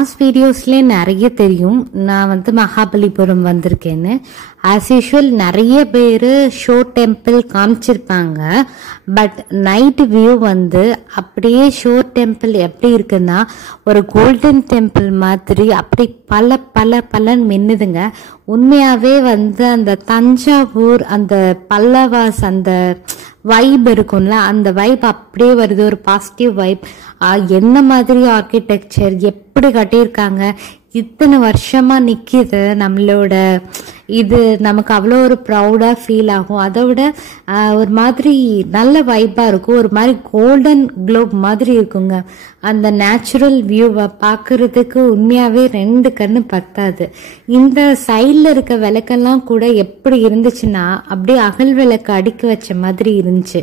Last வீடியோஸ்லேயே நிறைய தெரியும் நான் வந்து மகாபலிபுரம் வந்திருக்கேன்னு. ஆஸ் யூஷுவல் நிறைய பேர் ஷோ டெம்பிள் காமிச்சிருப்பாங்க. பட் நைட் வியூ வந்து அப்படியே ஷோ டெம்பிள் எப்படி இருக்குன்னா ஒரு கோல்டன் டெம்பிள் மாதிரி அப்படி பல மின்னுதுங்க. உண்மையாவே வந்து அந்த தஞ்சாவூர் அந்த பல்லவாஸ் அந்த வைப் இருக்கும்ல, அந்த வைப் அப்படியே வருது. ஒரு பாசிட்டிவ் வைப். என்ன மாதிரி ஆர்கிடெக்சர் எப்படி கட்டியிருக்காங்க, இத்தனை வருஷமா நிக்கிது நம்மளோட இது, நமக்கு அவ்வளோ ஒரு ப்ரௌடா ஃபீல் ஆகும். அதை விட ஒரு மாதிரி நல்ல வைப்பா இருக்கும். ஒரு மாதிரி கோல்டன் குளோப் மாதிரி இருக்குங்க. அந்த நேச்சுரல் வியூவை பார்க்கறதுக்கு உண்மையாவே 2 கண்ணு பத்தாது. இந்த சைட்ல இருக்க விளக்கெல்லாம் கூட எப்படி இருந்துச்சுன்னா அப்படியே அகல் விளக்கு அடுக்கி வச்ச மாதிரி இருந்துச்சு.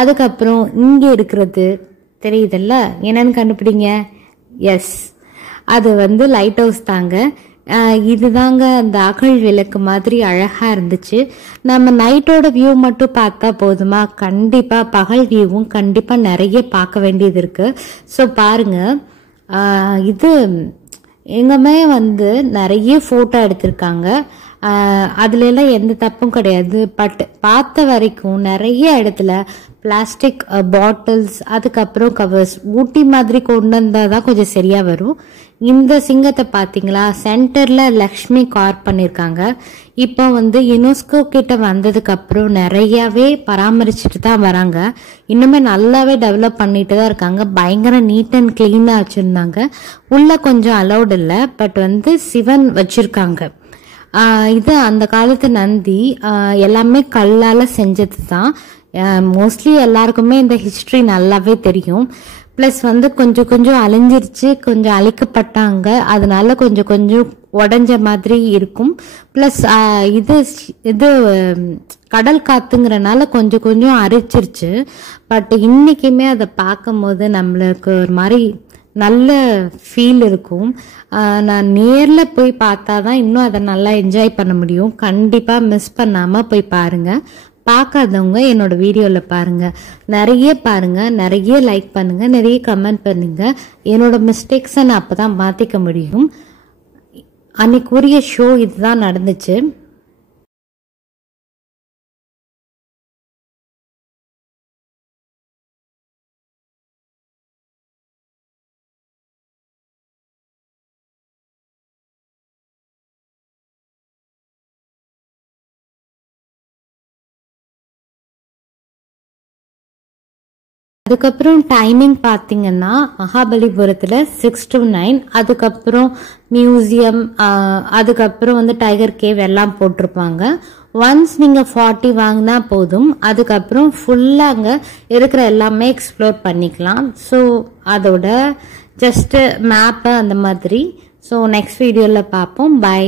அதுக்கப்புறம் இங்க இருக்கிறது தெரியுதுல்ல, என்னன்னு கண்டுபிடிங்க. எஸ், அது வந்து லைட் ஹவுஸ் தாங்க. இதுதாங்க அந்த அகல் விளக்கு மாதிரி அழகா இருந்துச்சு. நம்ம நைட்டோட வியூ மட்டும் பார்த்தா போதுமா? கண்டிப்பா பகல் வியூவும் கண்டிப்பா நிறைய பார்க்க வேண்டியது இருக்கு. ஸோ பாருங்க, இது எங்கமே வந்து நிறைய போட்டோ எடுத்திருக்காங்க. அதுல எல்லாம் எந்த தப்பும் கிடையாது. பட் பார்த்த வரைக்கும் நிறைய இடத்துல பிளாஸ்டிக் பாட்டில்ஸ், அதுக்கப்புறம் கவர்ஸ் ஊட்டி மாதிரி கொண்டு வந்தாதான் கொஞ்சம் சரியா வரும். இந்த சிங்கத்தை பாத்தீங்களா, சென்டர்ல லக்ஷ்மி கார் பண்ணிருக்காங்க. இப்போ வந்து யுனெஸ்கோ கிட்ட வந்ததுக்கு அப்புறம் நிறையவே பராமரிச்சுட்டு தான் வராங்க. இன்னுமே நல்லாவே டெவலப் பண்ணிட்டு தான் இருக்காங்க. பயங்கர நீட் அண்ட் கிளீனா வச்சிருந்தாங்க. உள்ள கொஞ்சம் அலௌட் இல்லை, பட் வந்து சிவன் வச்சிருக்காங்க. இது அந்த காலத்து நந்தி, எல்லாமே கல்லால செஞ்சது தான். மோஸ்ட்லி எல்லாருக்குமே இந்த ஹிஸ்டரி நல்லாவே தெரியும். பிளஸ் வந்து கொஞ்சம் அழிஞ்சிருச்சு, கொஞ்சம் அழிக்கப்பட்டாங்க, அதனால கொஞ்சம் உடஞ்ச மாதிரி இருக்கும். பிளஸ் இது கடல் காத்துங்கிறனால கொஞ்சம் அரிச்சிருச்சு. பட் இன்னைக்குமே அதை பார்க்கும் போது நம்மளுக்கு ஒரு மாதிரி நல்ல ஃபீல் இருக்கும். நான் நேர்ல போய் பார்த்தாதான் இன்னும் அதை நல்லா என்ஜாய் பண்ண முடியும். கண்டிப்பா மிஸ் பண்ணாம போய் பாருங்க. பார்க்காதவங்க என்னோட வீடியோல பாருங்க, நிறைய பாருங்க, நிறைய லைக் பண்ணுங்க, நிறைய கமெண்ட் பண்ணுங்க. என்னோட மிஸ்டேக்ஸை நான் அப்பதான் மாத்திக்க முடியும். அன்னைக்குரிய ஷோ இதுதான் நடந்துச்சு. அதுக்கப்புறம் டைமிங் பார்த்தீங்கன்னா மகாபலிபுரத்தில் 6 to 9. அதுக்கப்புறம் மியூசியம், அதுக்கப்புறம் வந்து டைகர் கேவ் எல்லாம் போட்டிருப்பாங்க. ஒன்ஸ் நீங்கள் 40 வாங்கினா போதும். அதுக்கப்புறம் ஃபுல்லாக அங்கே இருக்கிற எல்லாமே எக்ஸ்ப்ளோர் பண்ணிக்கலாம். ஸோ அதோட ஜஸ்ட் மேப்பு அந்த மாதிரி. ஸோ நெக்ஸ்ட் வீடியோவில் பார்ப்போம். பை.